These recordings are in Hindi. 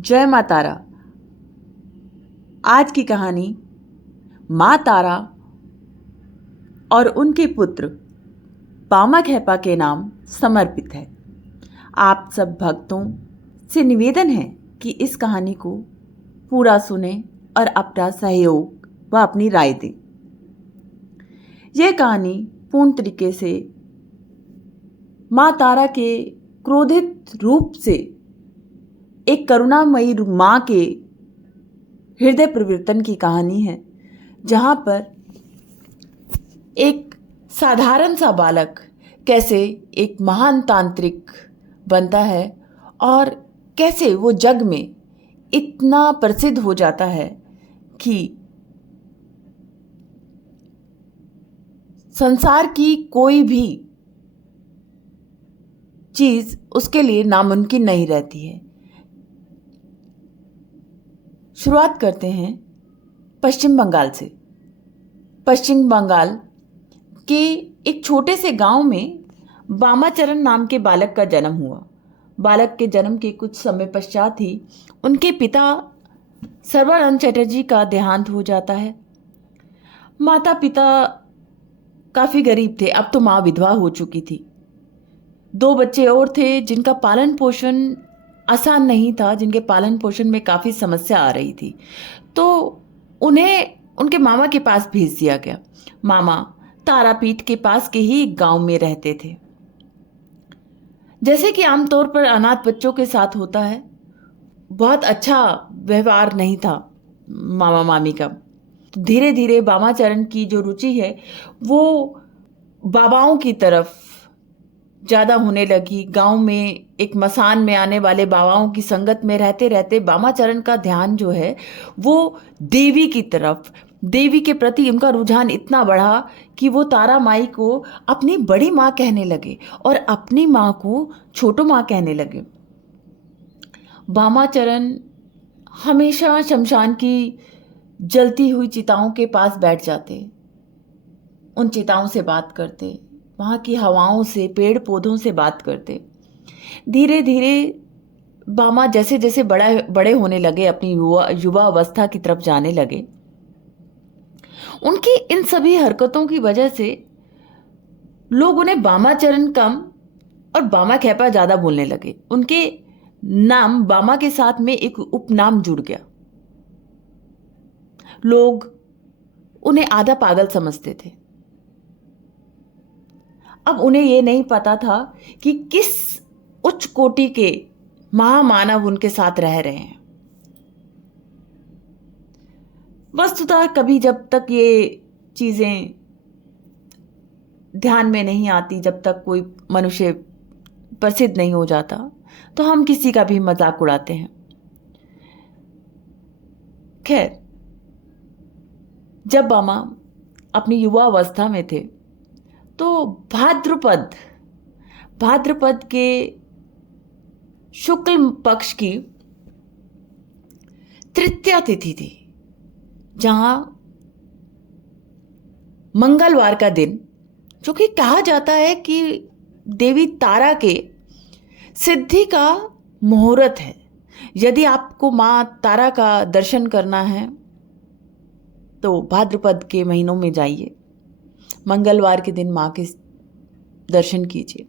जय माँ तारा। आज की कहानी माँ तारा और उनके पुत्र बामा खेपा के नाम समर्पित है। आप सब भक्तों से निवेदन है कि इस कहानी को पूरा सुने और अपना सहयोग व अपनी राय दें। यह कहानी पूर्ण तरीके से माँ तारा के क्रोधित रूप से एक करुणामयी माँ के हृदय परिवर्तन की कहानी है, जहाँ पर एक साधारण सा बालक कैसे एक महान तांत्रिक बनता है और कैसे वो जग में इतना प्रसिद्ध हो जाता है कि संसार की कोई भी चीज़ उसके लिए नामुमकिन नहीं रहती है। शुरुआत करते हैं पश्चिम बंगाल से। पश्चिम बंगाल के एक छोटे से गांव में बामाचरण नाम के बालक का जन्म हुआ। बालक के जन्म के कुछ समय पश्चात ही उनके पिता सर्बानंद चटर्जी का देहांत हो जाता है। माता पिता काफ़ी गरीब थे, अब तो माँ विधवा हो चुकी थी। 2 बच्चे और थे जिनका पालन पोषण आसान नहीं था, जिनके पालन पोषण में काफ़ी समस्या आ रही थी। तो उन्हें उनके मामा के पास भेज दिया गया। मामा तारापीठ के पास के ही एक गांव में रहते थे। जैसे कि आमतौर पर अनाथ बच्चों के साथ होता है, बहुत अच्छा व्यवहार नहीं था मामा मामी का। तो धीरे धीरे बामाचरण की जो रुचि है वो बाबाओं की तरफ ज़्यादा होने लगी। गांव में एक मसान में आने वाले बाबाओं की संगत में रहते रहते बामाचरण का ध्यान जो है वो देवी की तरफ, देवी के प्रति उनका रुझान इतना बढ़ा कि वो तारा माई को अपनी बड़ी माँ कहने लगे और अपनी माँ को छोटो माँ कहने लगे। बामाचरण हमेशा शमशान की जलती हुई चिताओं के पास बैठ जाते, उन चिताओं से बात करते, वहाँ की हवाओं से, पेड़ पौधों से बात करते। धीरे धीरे बामा जैसे जैसे बड़े होने लगे, अपनी युवा अवस्था की तरफ जाने लगे, उनकी इन सभी हरकतों की वजह से लोग उन्हें बामाचरण कम और बामा खेपा ज़्यादा बोलने लगे। उनके नाम बामा के साथ में एक उपनाम जुड़ गया। लोग उन्हें आधा पागल समझते थे। अब उन्हें यह नहीं पता था कि किस उच्च कोटि के महामानव उनके साथ रह रहे हैं। वस्तुतः कभी जब तक ये चीज़ें ध्यान में नहीं आती, जब तक कोई मनुष्य प्रसिद्ध नहीं हो जाता, तो हम किसी का भी मजाक उड़ाते हैं। खैर, जब बामा अपनी युवा अवस्था में थे तो भाद्रपद के शुक्ल पक्ष की तृतीया तिथि थी, जहां मंगलवार का दिन, जो कि कहा जाता है कि देवी तारा के सिद्धि का मुहूर्त है। यदि आपको माँ तारा का दर्शन करना है तो भाद्रपद के महीनों में जाइए, मंगलवार के दिन माँ के दर्शन कीजिए।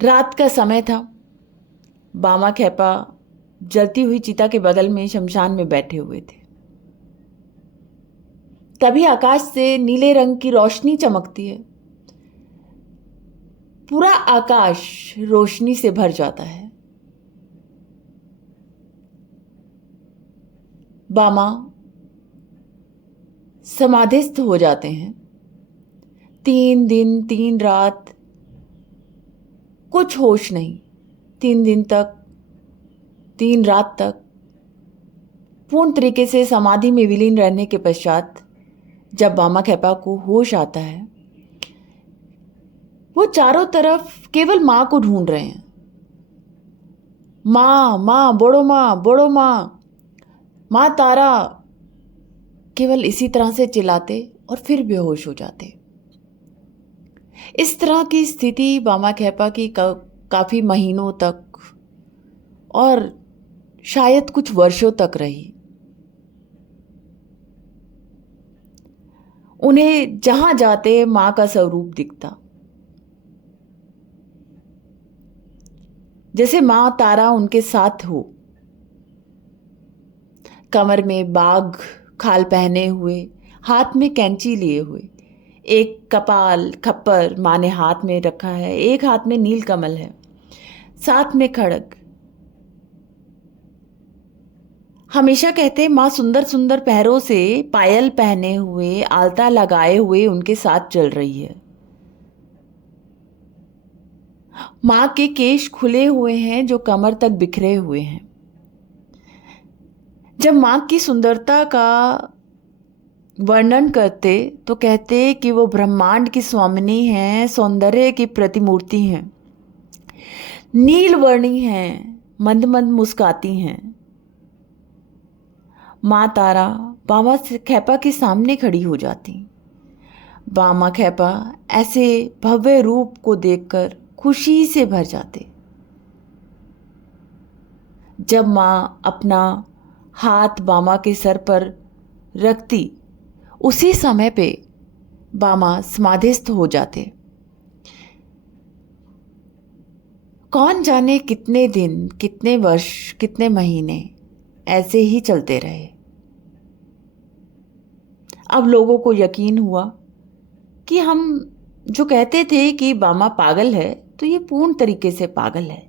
रात का समय था। बामा खेपा जलती हुई चिता के बगल में शमशान में बैठे हुए थे। तभी आकाश से नीले रंग की रोशनी चमकती है। पूरा आकाश रोशनी से भर जाता है। बामा समाधिस्थ हो जाते हैं। 3 दिन 3 रात कुछ होश नहीं। 3 दिन तक, 3 रात तक पूर्ण तरीके से समाधि में विलीन रहने के पश्चात जब बामा खेपा को होश आता है, वो चारों तरफ केवल माँ को ढूंढ रहे हैं। माँ माँ, बड़ो माँ, बड़ो माँ, माँ तारा, केवल इसी तरह से चिल्लाते और फिर बेहोश हो जाते। इस तरह की स्थिति बामा खेपा की काफ़ी महीनों तक और शायद कुछ वर्षों तक रही। उन्हें जहां जाते मां का स्वरूप दिखता, जैसे मां तारा उनके साथ हो। कमर में बाघ खाल पहने हुए, हाथ में कैंची लिए हुए, एक कपाल खप्पर माँ ने हाथ में रखा है, एक हाथ में नील कमल है, साथ में खड़ग। हमेशा कहते माँ सुंदर सुंदर पैरों से पायल पहने हुए, आलता लगाए हुए उनके साथ चल रही है। माँ के केश खुले हुए हैं जो कमर तक बिखरे हुए हैं। जब माँ की सुंदरता का वर्णन करते तो कहते कि वो ब्रह्मांड की स्वामिनी हैं, सौंदर्य की प्रतिमूर्ति हैं, नीलवर्णी हैं, मंद मंद मुस्काती हैं। माँ तारा बामा खेपा के सामने खड़ी हो जाती। बामा खेपा ऐसे भव्य रूप को देखकर खुशी से भर जाते। जब माँ अपना हाथ बामा के सर पर रखती, उसी समय पे बामा समाधिस्थ हो जाते। कौन जाने कितने दिन, कितने वर्ष, कितने महीने ऐसे ही चलते रहे। अब लोगों को यकीन हुआ कि हम जो कहते थे कि बामा पागल है, तो ये पूर्ण तरीके से पागल है।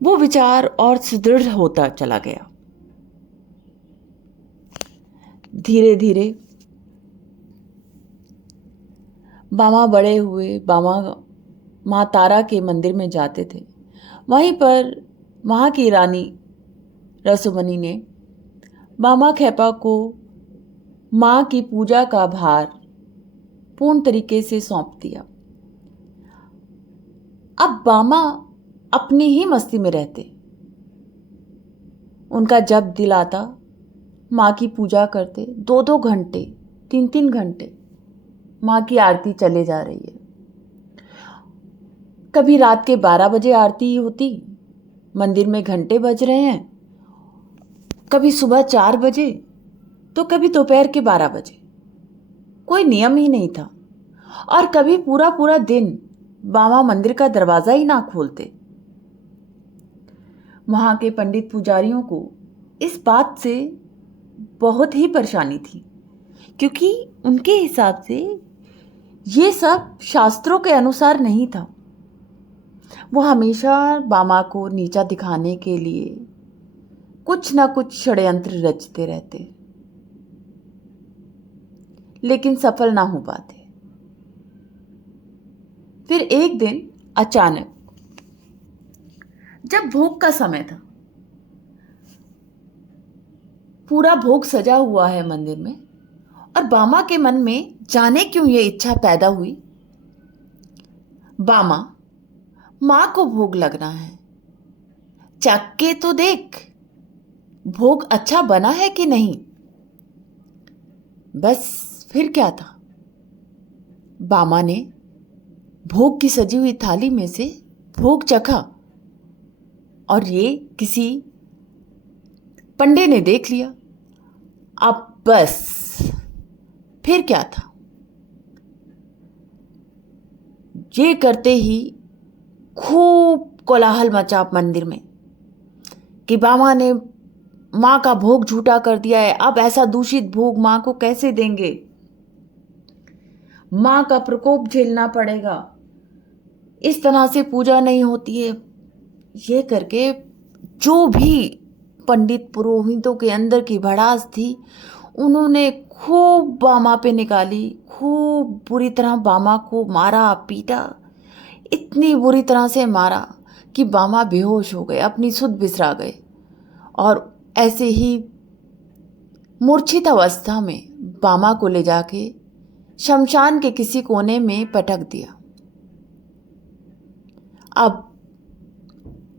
वो विचार और सुदृढ़ होता चला गया। धीरे धीरे बामा बड़े हुए। बामा माँ तारा के मंदिर में जाते थे। वहीं पर वहाँ की रानी रसोमनी ने बामा खेपा को माँ की पूजा का भार पूर्ण तरीके से सौंप दिया। अब बामा अपनी ही मस्ती में रहते। उनका जब दिल आता माँ की पूजा करते, 2-2 घंटे, 3-3 घंटे माँ की आरती चले जा रही है। कभी रात के 12 बजे आरती होती, मंदिर में घंटे बज रहे हैं, कभी सुबह 4 बजे तो कभी दोपहर के 12 बजे। कोई नियम ही नहीं था। और कभी पूरा पूरा दिन बामा मंदिर का दरवाजा ही ना खोलते। वहाँ के पंडित पुजारियों को इस बात से बहुत ही परेशानी थी, क्योंकि उनके हिसाब से ये सब शास्त्रों के अनुसार नहीं था। वो हमेशा बामा को नीचा दिखाने के लिए कुछ ना कुछ षड्यंत्र रचते रहते, लेकिन सफल ना हो पाते। फिर एक दिन अचानक, जब भोग का समय था, पूरा भोग सजा हुआ है मंदिर में, और बामा के मन में जाने क्यों ये इच्छा पैदा हुई, बामा माँ को भोग लगना है, चख के तो देख भोग अच्छा बना है कि नहीं। बस फिर क्या था, बामा ने भोग की सजी हुई थाली में से भोग चखा और ये किसी पंडे ने देख लिया। अब बस फिर क्या था, ये करते ही खूब कोलाहल मचा मंदिर में कि बामा ने माँ का भोग झूठा कर दिया है, अब ऐसा दूषित भोग माँ को कैसे देंगे, माँ का प्रकोप झेलना पड़ेगा, इस तरह से पूजा नहीं होती है। ये करके जो भी पंडित पुरोहितों के अंदर की भड़ास थी, उन्होंने खूब बामा पे निकाली, खूब बुरी तरह बामा को मारा पीटा, इतनी बुरी तरह से मारा कि बामा बेहोश हो गए, अपनी सुध बिसरा गए और ऐसे ही मूर्छित अवस्था में बामा को ले जाके शमशान के किसी कोने में पटक दिया। अब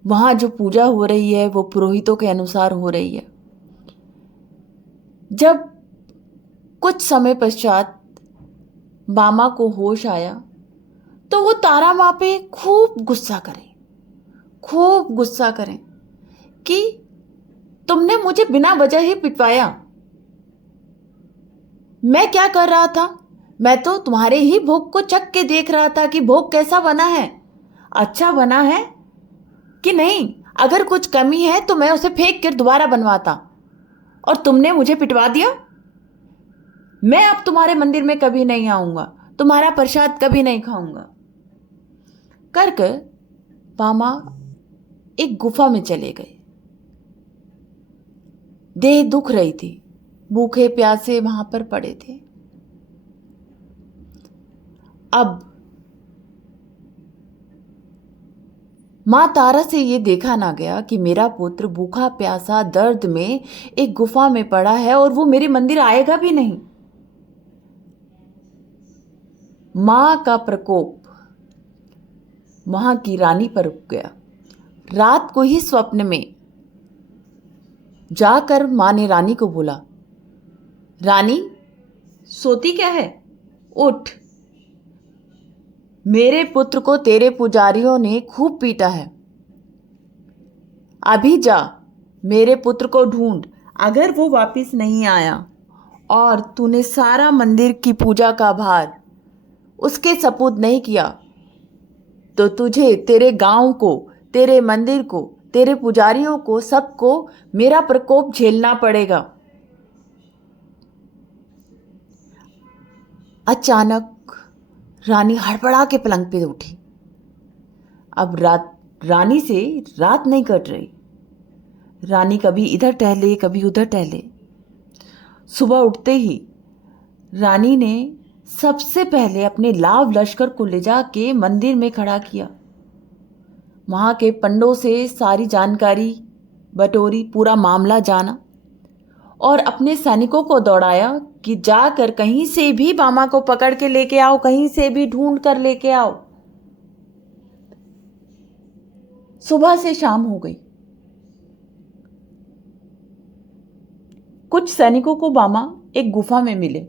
वहाँ जो पूजा हो रही है वो पुरोहितों के अनुसार हो रही है। जब कुछ समय पश्चात बामा को होश आया तो वो तारा माँ पे खूब गुस्सा करें कि तुमने मुझे बिना वजह ही पिटवाया। मैं क्या कर रहा था? मैं तो तुम्हारे ही भोग को चख के देख रहा था कि भोग कैसा बना है, अच्छा बना है कि नहीं। अगर कुछ कमी है तो मैं उसे फेंक कर दोबारा बनवाता, और तुमने मुझे पिटवा दिया। मैं अब तुम्हारे मंदिर में कभी नहीं आऊंगा, तुम्हारा प्रसाद कभी नहीं खाऊंगा। कर बामा एक गुफा में चले गए। देह दुख रही थी, भूखे प्यासे वहां पर पड़े थे। अब मां तारा से ये देखा ना गया कि मेरा पुत्र भूखा प्यासा दर्द में एक गुफा में पड़ा है और वो मेरे मंदिर आएगा भी नहीं। मां का प्रकोप वहां की रानी पर रुक गया। रात को ही स्वप्न में जाकर मां ने रानी को बोला, रानी सोती क्या है, उठ। मेरे पुत्र को तेरे पुजारियों ने खूब पीटा है। अभी जा मेरे पुत्र को ढूंढ। अगर वो वापस नहीं आया और तूने सारा मंदिर की पूजा का भार उसके सपुर्द नहीं किया तो तुझे, तेरे गांव को, तेरे मंदिर को, तेरे पुजारियों को, सबको मेरा प्रकोप झेलना पड़ेगा। अचानक रानी हड़बड़ा के पलंग पे उठी। अब रानी से रात नहीं कट रही। रानी कभी इधर टहले कभी उधर टहले। सुबह उठते ही रानी ने सबसे पहले अपने लाव लश्कर को ले जाके मंदिर में खड़ा किया। वहां के पंडों से सारी जानकारी बटोरी, पूरा मामला जाना और अपने सैनिकों को दौड़ाया कि जाकर कहीं से भी बामा को पकड़ के लेके आओ, कहीं से भी ढूंढ कर लेके आओ। सुबह से शाम हो गई। कुछ सैनिकों को बामा एक गुफा में मिले।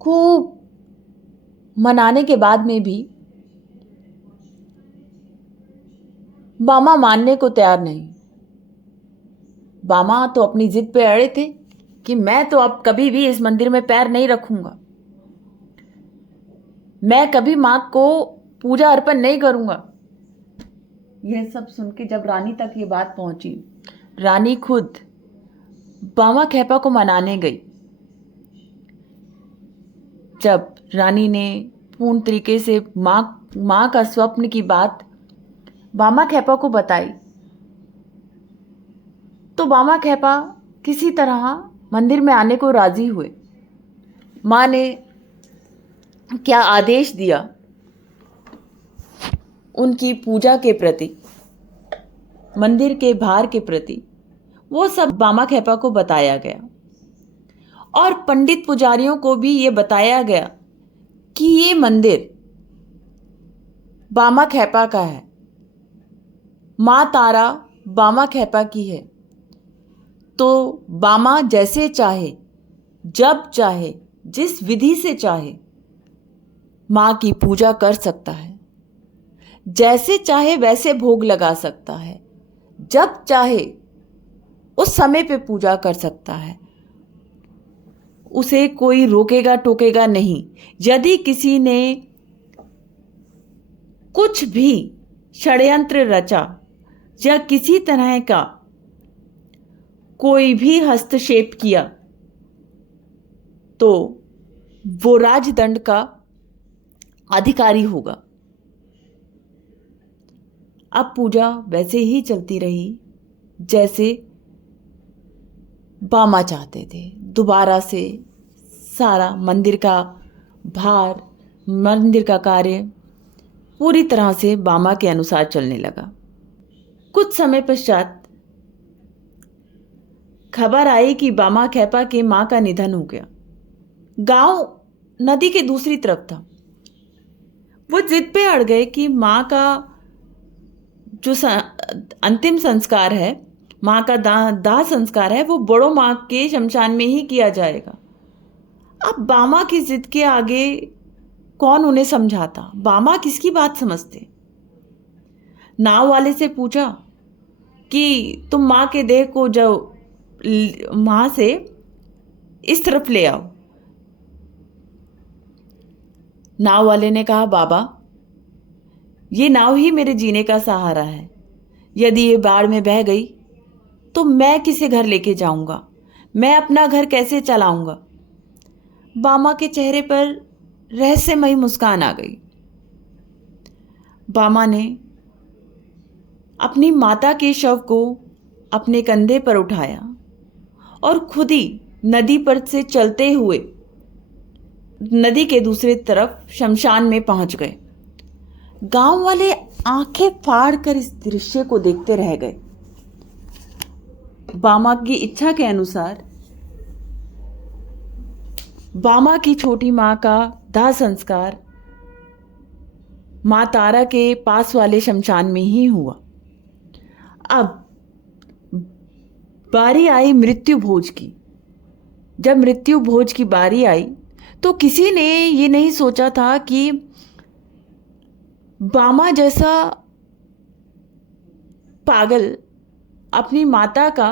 खूब मनाने के बाद में भी बामा मानने को तैयार नहीं। बामा तो अपनी जिद पे अड़े थे कि मैं तो अब कभी भी इस मंदिर में पैर नहीं रखूंगा, मैं कभी मां को पूजा अर्पण नहीं करूंगा। यह सब सुन के जब रानी तक ये बात पहुंची, रानी खुद बामा खेपा को मनाने गई। जब रानी ने पूर्ण तरीके से मां का स्वप्न की बात बामा खेपा को बताई तो बामा खेपा किसी तरह मंदिर में आने को राजी हुए। मां ने क्या आदेश दिया उनकी पूजा के प्रति, मंदिर के भार के प्रति, वो सब बामा खेपा को बताया गया। और पंडित पुजारियों को भी ये बताया गया कि ये मंदिर बामा खेपा का है, मां तारा बामा खेपा की है। तो बामा जैसे चाहे, जब चाहे, जिस विधि से चाहे मां की पूजा कर सकता है, जैसे चाहे वैसे भोग लगा सकता है, जब चाहे उस समय पे पूजा कर सकता है। उसे कोई रोकेगा टोकेगा नहीं। यदि किसी ने कुछ भी षड्यंत्र रचा या किसी तरह का कोई भी हस्तक्षेप किया तो वो राजदंड का अधिकारी होगा। अब पूजा वैसे ही चलती रही जैसे बामा चाहते थे। दोबारा से सारा मंदिर का भार, मंदिर का कार्य पूरी तरह से बामा के अनुसार चलने लगा। कुछ समय पश्चात खबर आई कि बामा खेपा के मां का निधन हो गया। गांव नदी के दूसरी तरफ था। वो जिद पे अड़ गए कि मां का जो अंतिम संस्कार है, मां का दाह संस्कार है, वो बड़ो मां के शमशान में ही किया जाएगा। अब बामा की जिद के आगे कौन उन्हें समझाता? बामा किसकी बात समझते? नाव वाले से पूछा कि तुम माँ के देह को जो वहां से इस तरफ ले आओ। नाव वाले ने कहा, बाबा ये नाव ही मेरे जीने का सहारा है। यदि ये बाढ़ में बह गई तो मैं किसे घर लेके जाऊंगा? मैं अपना घर कैसे चलाऊंगा? बामा के चेहरे पर रहस्यमयी मुस्कान आ गई। बामा ने अपनी माता के शव को अपने कंधे पर उठाया और खुद ही नदी पर से चलते हुए नदी के दूसरी तरफ शमशान में पहुंच गए। गांव वाले आंखें फाड़कर इस दृश्य को देखते रह गए। बामा की इच्छा के अनुसार बामा की छोटी मां का दाह संस्कार मां तारा के पास वाले शमशान में ही हुआ। अब बारी आई मृत्यु भोज की। जब मृत्यु भोज की बारी आई तो किसी ने ये नहीं सोचा था कि बामा जैसा पागल अपनी माता का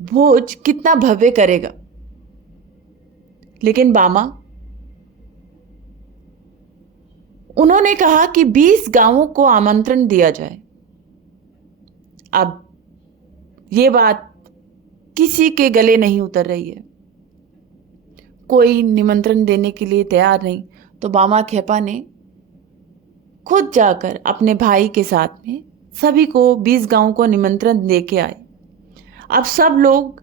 भोज कितना भव्य करेगा। लेकिन बामा, उन्होंने कहा कि 20 गांवों को आमंत्रण दिया जाए। अब ये बात किसी के गले नहीं उतर रही है, कोई निमंत्रण देने के लिए तैयार नहीं। तो बामा खेपा ने खुद जाकर अपने भाई के साथ में सभी को 20 गांवों को निमंत्रण दे के आए। अब सब लोग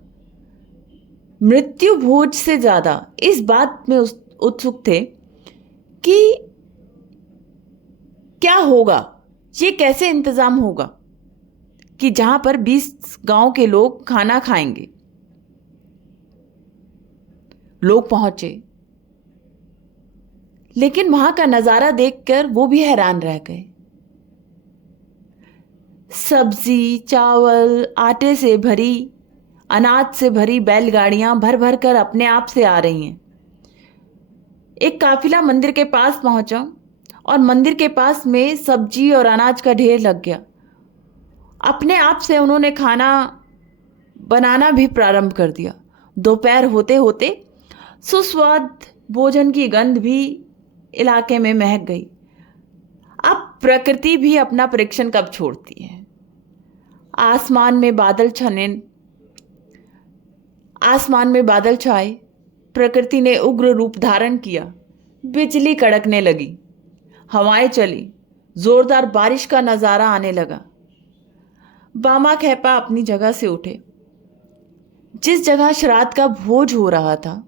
मृत्यु भोज से ज्यादा इस बात में उत्सुक थे कि क्या होगा, ये कैसे इंतजाम होगा कि जहां पर 20 गांव के लोग खाना खाएंगे। लोग पहुंचे, लेकिन वहां का नजारा देखकर वो भी हैरान रह गए। सब्जी, चावल, आटे से भरी, अनाज से भरी बैलगाड़ियां भर भर कर अपने आप से आ रही हैं। एक काफिला मंदिर के पास पहुंचा और मंदिर के पास में सब्जी और अनाज का ढेर लग गया। अपने आप से उन्होंने खाना बनाना भी प्रारंभ कर दिया। दोपहर होते होते सुस्वाद भोजन की गंध भी इलाके में महक गई। अब प्रकृति भी अपना परीक्षण कब छोड़ती है। आसमान में बादल छाए, प्रकृति ने उग्र रूप धारण किया। बिजली कड़कने लगी, हवाएं चली, जोरदार बारिश का नजारा आने लगा। बामा खेपा अपनी जगह से उठे। जिस जगह श्राद्ध का भोज हो रहा था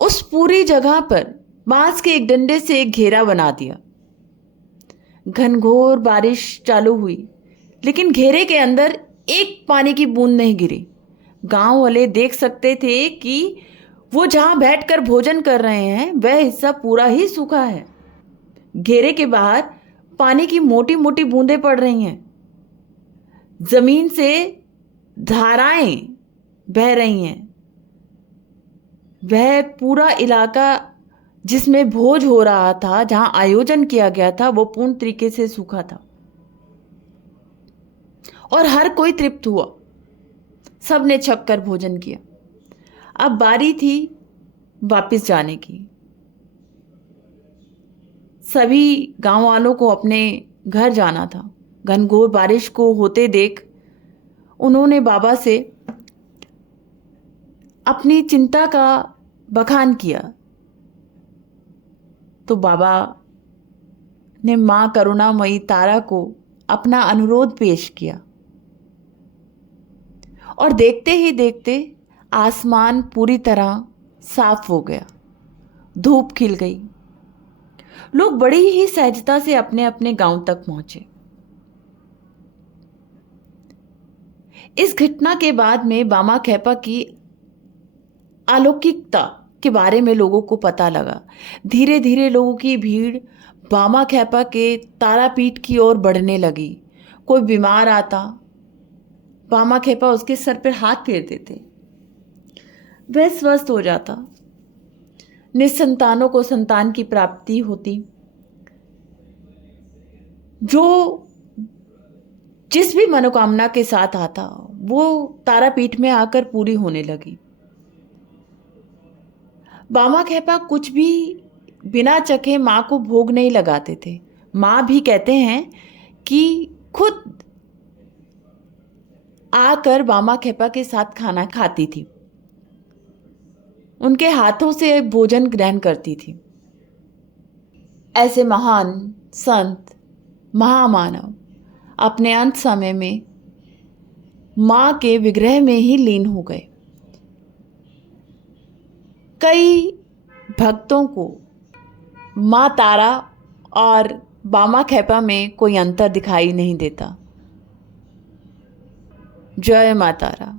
उस पूरी जगह पर बांस के एक डंडे से एक घेरा बना दिया। घनघोर बारिश चालू हुई, लेकिन घेरे के अंदर एक पानी की बूंद नहीं गिरी। गांव वाले देख सकते थे कि वो जहां बैठकर भोजन कर रहे हैं वह हिस्सा पूरा ही सूखा है। घेरे के बाहर पानी की मोटी मोटी बूंदें पड़ रही हैं। जमीन से धाराएं बह रही हैं। वह पूरा इलाका जिसमें भोज हो रहा था, जहां आयोजन किया गया था, वो पूर्ण तरीके से सूखा था और हर कोई तृप्त हुआ। सबने छककर भोजन किया। अब बारी थी वापस जाने की। सभी गांव वालों को अपने घर जाना था। घनघोर बारिश को होते देख उन्होंने बाबा से अपनी चिंता का बखान किया। तो बाबा ने मां करुणामयी तारा को अपना अनुरोध पेश किया और देखते ही देखते आसमान पूरी तरह साफ हो गया। धूप खिल गई। लोग बड़ी ही सहजता से अपने अपने गांव तक पहुंचे। इस घटना के बाद में बामा खेपा की अलौकिकता के बारे में लोगों को पता लगा। धीरे धीरे लोगों की भीड़ बामा खेपा के तारापीठ की ओर बढ़ने लगी। कोई बीमार आता, बामा खेपा उसके सर पर हाथ फेर देते, वह स्वस्थ हो जाता। निसंतानों को संतान की प्राप्ति होती, जो जिस भी मनोकामना के साथ आता वो तारापीठ में आकर पूरी होने लगी। बामा खेपा कुछ भी बिना चखे माँ को भोग नहीं लगाते थे। माँ भी कहते हैं कि खुद आकर बामा खेपा के साथ खाना खाती थी, उनके हाथों से भोजन ग्रहण करती थी। ऐसे महान संत, महामानव अपने अंत समय में माँ के विग्रह में ही लीन हो गए। कई भक्तों को माँ तारा और बामा खेपा में कोई अंतर दिखाई नहीं देता। जय माँ तारा।